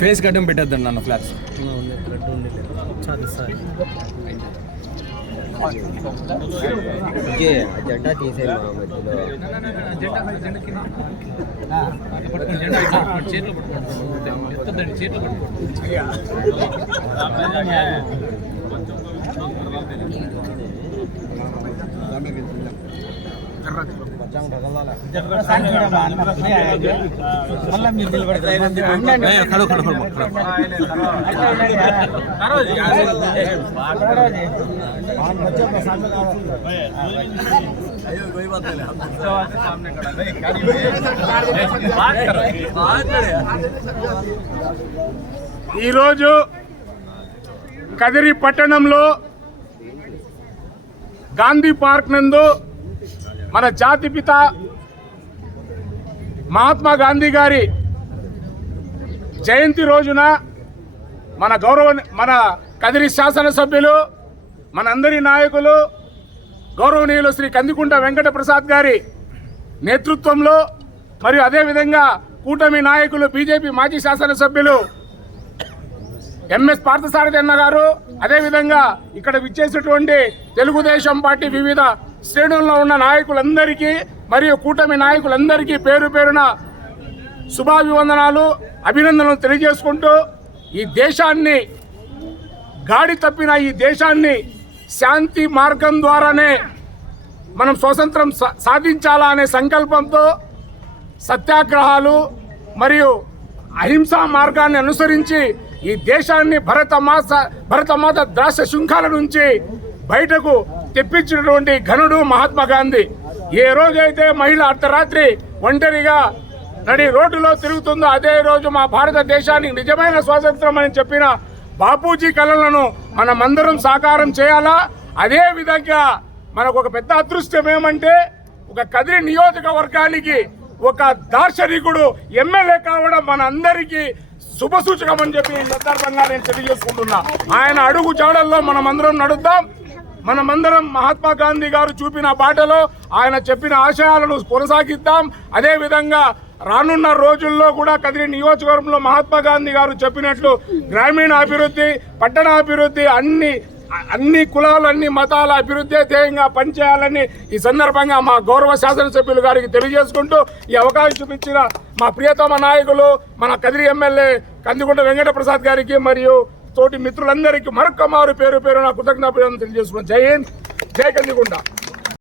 Face గడ్డం పెట్టద్దండి నన్ను flats జెండా తీసే మా ఈరోజు కదిరి పట్టణంలో గాంధీ పార్క్ నందు మన జాతిపిత మహాత్మా గాంధీ గారి జయంతి రోజున మన గౌరవ మన కదిరి శాసనసభ్యులు మనందరి నాయకులు గౌరవనీయులు శ్రీ కందికుంట వెంకట ప్రసాద్ గారి నేతృత్వంలో మరియు అదేవిధంగా కూటమి నాయకులు బీజేపీ మాజీ శాసనసభ్యులు ఎంఎస్ పార్థసారథి అన్న గారు అదేవిధంగా ఇక్కడ విచ్చేసినటువంటి తెలుగుదేశం పార్టీ వివిధ శ్రేణుల్లో ఉన్న నాయకులందరికీ మరియు కూటమి నాయకులందరికీ పేరు పేరున శుభాభివందనాలు అభినందనలు తెలియజేసుకుంటూ ఈ దేశాన్ని గాడి తప్పిన ఈ దేశాన్ని శాంతి మార్గం ద్వారానే మనం స్వతంత్రం సా- సాధించాలా అనే సంకల్పంతో సత్యాగ్రహాలు మరియు అహింసా మార్గాన్ని అనుసరించి ఈ దేశాన్ని భరతమాత భరతమాత ద్రాక్ష శృంఖాల నుంచి బయటకు తెప్పించినటువంటి ఘనుడు మహాత్మా గాంధీ. ఏ రోజైతే మహిళ అర్ధరాత్రి ఒంటరిగా నడి రోడ్డులో తిరుగుతుందో అదే రోజు మా భారతదేశానికి నిజమైన స్వాతంత్రం అని చెప్పిన బాపూజీ కళలను మనమందరం సాకారం చేయాలా? అదే విధంగా మనకు ఒక పెద్ద అదృష్టం ఏమంటే ఒక కదిరి నియోజకవర్గానికి ఒక దార్శనికుడు ఎమ్మెల్యే కావడం మన అందరికీ శుభసూచకం అని చెప్పి ఈ సందర్భంగా నేను తెలియజేసుకుంటున్నా. ఆయన అడుగు జాడల్లో మనమందరం నడుద్దాం. మనమందరం మహాత్మా గాంధీ గారు చూపిన బాటలో ఆయన చెప్పిన ఆశయాలను కొనసాగిద్దాం. అదేవిధంగా రానున్న రోజుల్లో కూడా కదిరి నియోజకవర్గంలో మహాత్మా గాంధీ గారు చెప్పినట్లు గ్రామీణ అభివృద్ధి పట్టణ అభివృద్ధి అన్ని అన్ని కులాలు అన్ని మతాల అభివృద్ధి ధ్యేయంగా పనిచేయాలని ఈ సందర్భంగా మా గౌరవ శాసనసభ్యులు గారికి తెలియజేసుకుంటూ ఈ అవకాశం చూపించిన మా ప్రియతమ నాయకులు మన కదిరి ఎమ్మెల్యే కందిగుంట వెంకట ప్రసాద్ గారికి మరియు తోటి మిత్రులందరికీ మరొక్క మారు పేరు పేరు నా కృతజ్ఞత తెలియజేసుకున్నాను జై హింద్. జై కందిగుండా.